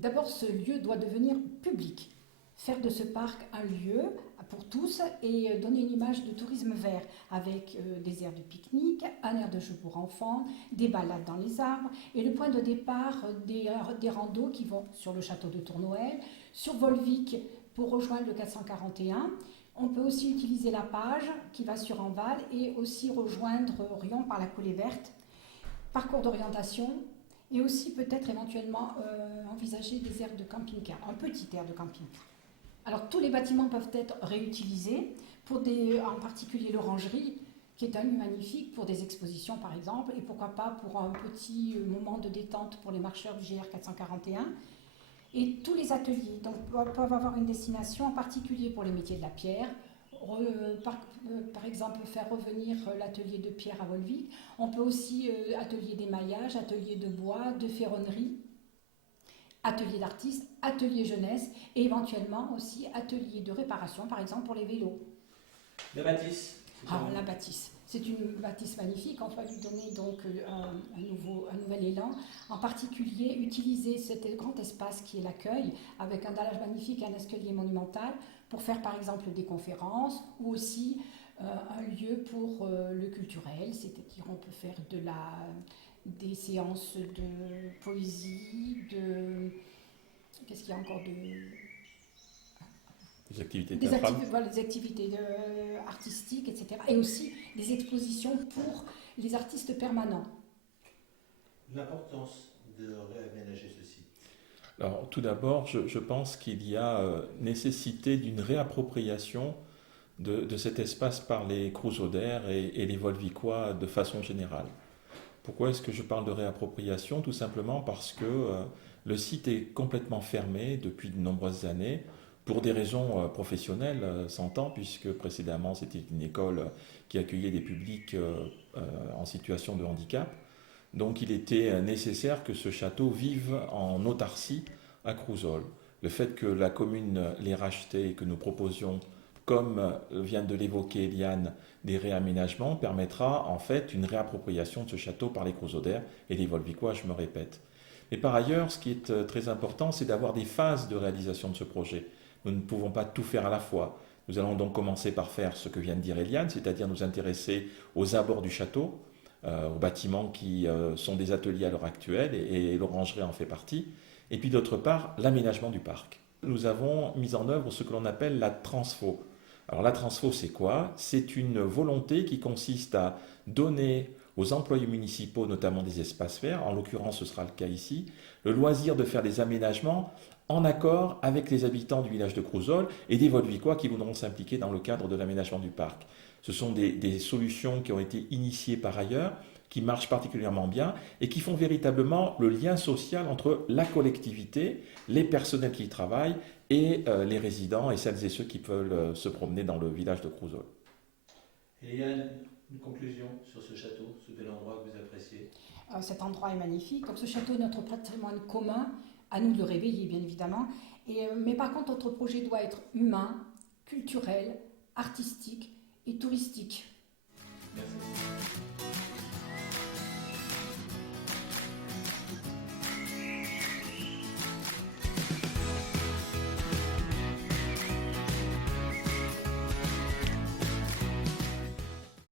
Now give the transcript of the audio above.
D'abord, ce lieu doit devenir public, faire de ce parc un lieu pour tous et donner une image de tourisme vert avec des aires de pique-nique, un aire de jeu pour enfants, des balades dans les arbres et le point de départ des randos qui vont sur le château de Tournoël, sur Volvic pour rejoindre le 441. On peut aussi utiliser la page qui va sur Enval et aussi rejoindre Riom par la coulée verte, parcours d'orientation et aussi peut-être éventuellement envisager des aires de camping-car, un petit aire de camping-car. Alors tous les bâtiments peuvent être réutilisés, en particulier l'orangerie, qui est un lieu magnifique pour des expositions par exemple, et pourquoi pas pour un petit moment de détente pour les marcheurs du GR 441. Et tous les ateliers peuvent avoir une destination, en particulier pour les métiers de la pierre. Par exemple, faire revenir l'atelier de pierre à Volvic. On peut aussi atelier d'émaillage, atelier de bois, de ferronnerie, atelier d'artistes, atelier jeunesse et éventuellement aussi atelier de réparation, par exemple pour les vélos. La bâtisse. La bâtisse. C'est une bâtisse magnifique, on va lui donner donc un nouvel élan. En particulier, utiliser cet grand espace qui est l'accueil, avec un dallage magnifique et un escalier monumental, pour faire par exemple des conférences, ou aussi un lieu pour le culturel, c'est-à-dire on peut faire des séances de poésie, qu'est-ce qu'il y a encore des activités théâtrales. Des activités artistiques, etc. Et aussi des expositions pour les artistes permanents. L'importance de réaménager ce site. Alors, tout d'abord, je pense qu'il y a nécessité d'une réappropriation de cet espace par les Crouzaudaires et les Volvicois de façon générale. Pourquoi est-ce que je parle de réappropriation? Tout simplement parce que le site est complètement fermé depuis de nombreuses années, pour des raisons professionnelles, s'entend, puisque précédemment c'était une école qui accueillait des publics en situation de handicap. Donc il était nécessaire que ce château vive en autarcie à Crouzol. Le fait que la commune l'ait racheté et que nous proposions, comme vient de l'évoquer Eliane, des réaménagements, permettra en fait une réappropriation de ce château par les Crouzaudaires et les Volvicois, je me répète. Mais par ailleurs, ce qui est très important, c'est d'avoir des phases de réalisation de ce projet. Nous ne pouvons pas tout faire à la fois. Nous allons donc commencer par faire ce que vient de dire Eliane, c'est-à-dire nous intéresser aux abords du château, aux bâtiments qui sont des ateliers à l'heure actuelle, et l'orangerie en fait partie. Et puis d'autre part, l'aménagement du parc. Nous avons mis en œuvre ce que l'on appelle la transfo. Alors la transfo, c'est quoi? C'est une volonté qui consiste à donner aux employés municipaux, notamment des espaces verts, en l'occurrence ce sera le cas ici, le loisir de faire des aménagements en accord avec les habitants du village de Crouzol et des Volvicois qui voudront s'impliquer dans le cadre de l'aménagement du parc. Ce sont des solutions qui ont été initiées par ailleurs, qui marchent particulièrement bien et qui font véritablement le lien social entre la collectivité, les personnels qui y travaillent et les résidents et celles et ceux qui veulent se promener dans le village de Crouzol. Eliane, une conclusion sur ce château, ce bel endroit que vous appréciez? Cet endroit est magnifique. Comme ce château est notre patrimoine commun, à nous de le réveiller bien évidemment. Mais par contre, notre projet doit être humain, culturel, artistique et touristique.